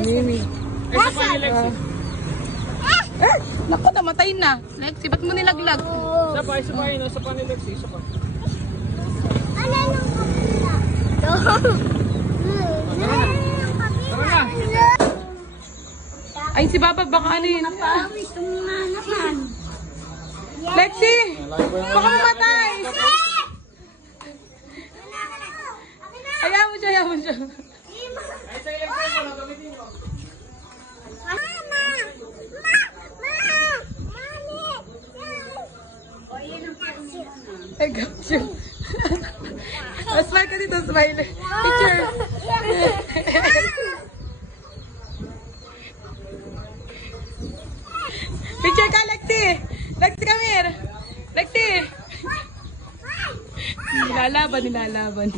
Mamimig. Isa pa ni Lexi. Naku, namatay na. Lexi, ba't mo nilaglag? Isa pa yun. Isa pa ni Lexi. Isa pa. Ano nung kapila? Tara na. Ay, si Baba, baka ano yun? Pawis, naman. Lexi! Baka mamatay! Ayaw mo siya, ayaw mo siya. Ay, sa electric mo na gamitin nyo. Ay, gotcha. Smile ka dito, smile. Picture. Picture ka, Lexi. Lexi, come here. Lexi. Nilalaban.